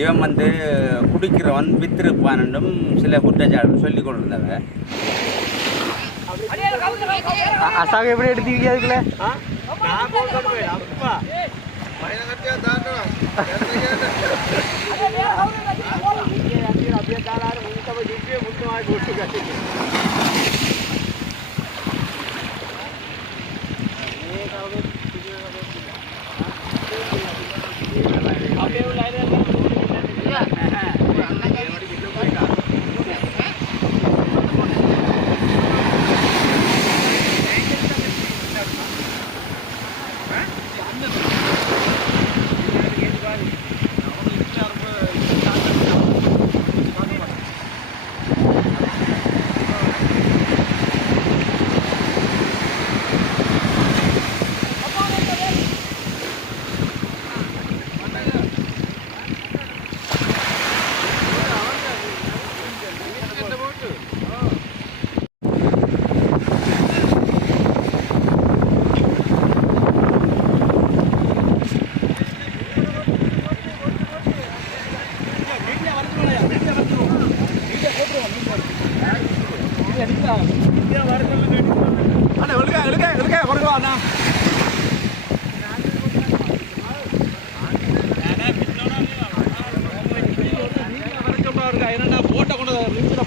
இவன் வந்து குடிக்கிறவன் வித்திருப்பானும் சில குற்றச்சாட்டு சொல்லி கொண்டிருந்தவ. அசாக எப்படி எடுத்தீங்க அதுக்குள்ள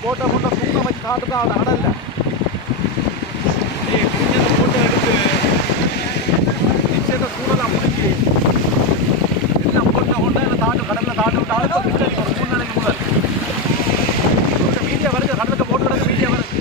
போட்டோ போட்டோ தூங்க வச்சு காட்டுதான் அவட அடல்ல போட்டோ எடுத்து நிச்சயத்தை சூழலாம் முடிஞ்சு எல்லாம் போட்டோ கொண்டு தாண்டு கடலில் தாண்டு விட்டு அடுத்த பிச்சை சூழ்நிலைக்கு முதல் மீடியா வருது கடலுக்கு போட்டு கிடக்கு மீடியா வருது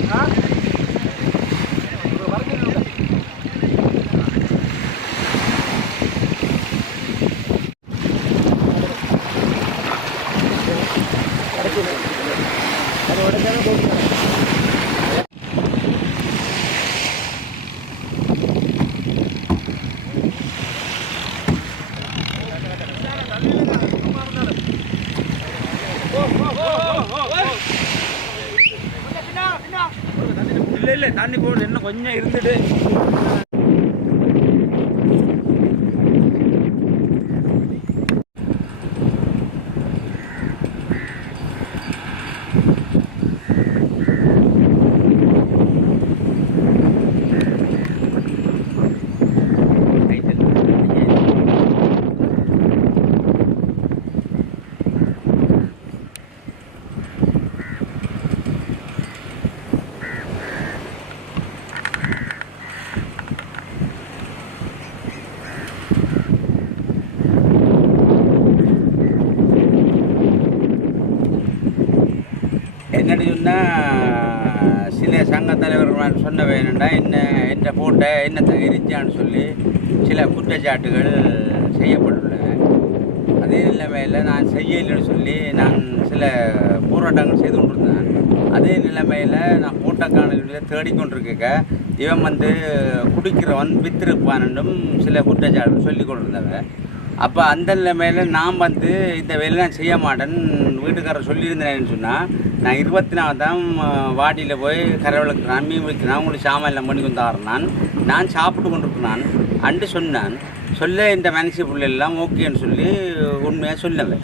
இல்லை தண்ணி போடு இன்னும் கொஞ்சம் இருந்துட்டு என்னடி சொன்னால் சில சங்க தலைவர்கள் சொன்ன வேணுண்டா என்ன போட்ட என்னத்தை எரிஞ்சான்னு சொல்லி சில குற்றச்சாட்டுகள் செய்யப்பட்டுள்ளன. அதே நிலைமையில் நான் செய்யலைன்னு சொல்லி நான் சில போராட்டங்கள் செய்து கொண்டிருந்தேன். அதே நிலைமையில் நான் போட்ட காணொலியில் தேடிக்கொண்டிருக்க இவன் வந்து குடிக்கிறவன் வித்திருப்பானும் சில குற்றச்சாட்டு சொல்லி கொண்டிருந்தவ. அப்போ அந்த நிலைமையில் நான் வந்து இந்த வேலை நான் செய்ய மாட்டேன் வீட்டுக்காரர் சொல்லியிருந்தேன்னு சொன்னால் நான் 24 தான் வாடியில் போய் கரை விளக்குறான் மீன் விற்கிறான் உங்களுக்கு சாமான் எல்லாம் பண்ணி கொண்டாடுறான் நான் சாப்பிட்டு கொண்டிருக்கிறான் அண்டு சொன்னான் சொல்ல இந்த மனசு பிள்ளைலாம் ஓகேன்னு சொல்லி உண்மையாக சொல்லவேன்.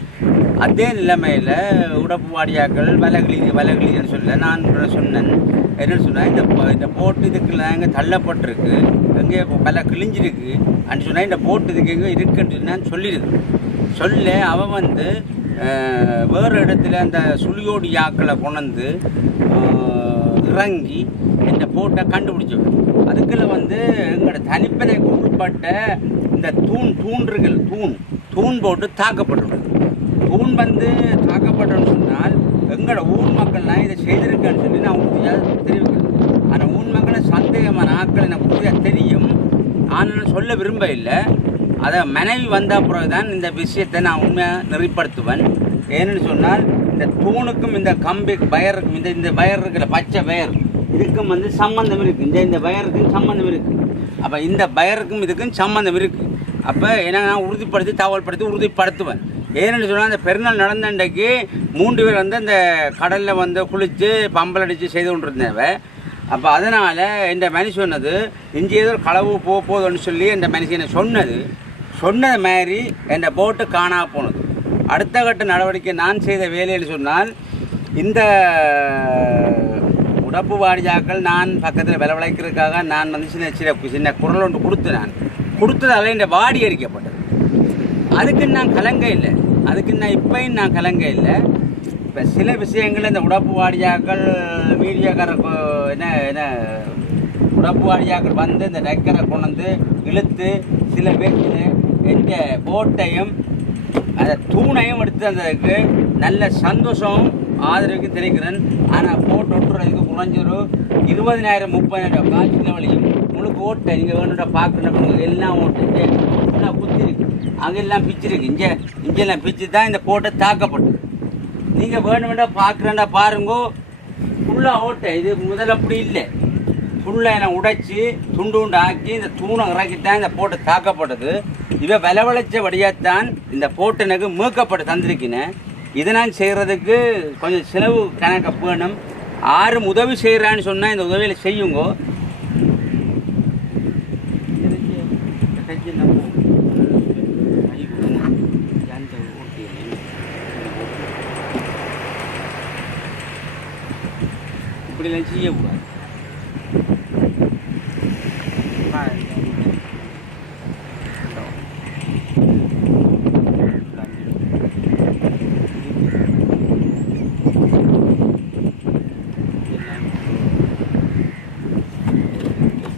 அதே நிலைமையில் உடப்பு வாடியாக்கள் வலைகிளின்னு சொல்ல நான் சொன்னேன். என்னென்னு சொன்னால் இந்த போட்டு இதுக்குலாம் எங்கே தள்ளப்பட்டிருக்கு எங்கே பல கிழிஞ்சிருக்கு அப்படின்னு சொன்னால் இந்த போட்டு இதுக்கு எங்கே இருக்குன்னு சொல்லி நான் சொல்லியிருக்கேன். சொல்ல அவன் வந்து வேறு இடத்துல அந்த சுழியோடு யாக்களை கொண்டு இறங்கி இந்த போட்டை கண்டுபிடிச்சவன். அதுக்குள்ள வந்து எங்களோட தனிப்பனைக்கு உட்பட்ட இந்த தூண் போட்டு தாக்கப்பட்டுள்ளது. தூண் வந்து தாக்கப்பட்டோன்னு சொன்னால் எங்களோட ஊர் மக்கள்லாம் இதை செய்திருக்கேன்னு சொல்லி நான் உறுதியாக தெரிவிக்கிறேன். ஆனால் ஊர் மக்களை சந்தேகமான ஆட்கள் எனக்கு உறுதியாக தெரியும். ஆனால் சொல்ல விரும்ப இல்லை. அதை மனைவி வந்த பிறகுதான் இந்த விஷயத்தை நான் உண்மையாக நெறிப்படுத்துவேன். ஏன்னு சொன்னால் இந்த தூணுக்கும் இந்த கம்பி வயருக்கும் இந்த வயர் இருக்கிற பச்சை வயர் இதுக்கும் வந்து சம்பந்தம் இருக்குது. இந்த வயருக்கும் சம்பந்தம் இருக்குது. அப்போ இந்த வயருக்கும் இதுக்கும் சம்பந்தம் இருக்குது. அப்போ ஏன்னா நான் உறுதிப்படுத்துவேன். ஏன்னு சொன்னால் அந்த பெருநாள் நடந்த அன்றைக்கு 3 பேர் வந்து அந்த கடலில் வந்து குளித்து பம்பல் அடித்து செய்து கொண்டிருந்தேவ. அப்போ அதனால் இந்த மனுஷன் சொன்னது இங்கே ஏதோ களவு போகுதுன்னு சொல்லி இந்த மனுஷனை சொன்னது மாதிரி என் போட்டு காணா போனது. அடுத்த கட்ட நடவடிக்கை நான் செய்த வேலைன்னு சொன்னால் இந்த உடப்பு வாடியாக்கள் நான் பக்கத்தில் விளைவிக்கிறதுக்காக நான் வந்து சின்ன குரல் ஒன்று கொடுத்ததால இந்த வாடி எரிக்கப்பட்டது. அதுக்கு நான் கலங்க இல்லை, அதுக்கு நான் இப்பயும் நான் கலங்க இல்லை. இப்போ சில விஷயங்கள் இந்த உடப்பு வாடியாக்கள் மீடியாக்கார என்ன உடப்பு வாடியாக்கள் வந்து இந்த நெக்கரை கொண்டு வந்து இழுத்து சில பேருக்கு எந்த போட்டையும் அந்த தூணையும் எடுத்து வந்ததுக்கு நல்ல சந்தோஷம் ஆதரவுக்கு தெரிவிக்கிறேன். ஆனால் போட்டு ஒட்டுறதுக்கு குறைஞ்சொரு 20,000 30,000 காசு வழியும் முழுக்க ஓட்டை நீங்கள் வேணுட பார்க்குறப்ப எல்லாம் ஓட்டு ஃபுல்லாக குத்திருக்கு, அங்கெல்லாம் பிச்சிருக்கு, இங்கெல்லாம் பிச்சு தான் இந்த போட்டை தாக்கப்பட்டது. நீங்கள் வேணுமெண்டா பார்க்குறேன்டா பாருங்கோ, ஃபுல்லாக ஓட்டை. இது முதல்ல அப்படி இல்லை, ஃபுல்லாக எல்லாம் உடைச்சி துண்டு ஆக்கி இந்த தூணை இறக்கித்தான் இந்த போட்டை தாக்கப்பட்டது. இவ விளவழைச்ச வழியாத்தான் இந்த போட்டு எனக்கு மீட்கப்பட்டு தந்திருக்கினேன். இதை நான் செய்கிறதுக்கு கொஞ்சம் செலவு கணக்க வேணும். யாரும் உதவி செய்கிறான்னு சொன்னால் இந்த உதவியில் செய்யுங்கோ. இப்படிலாம் செய்யக்கூடாது.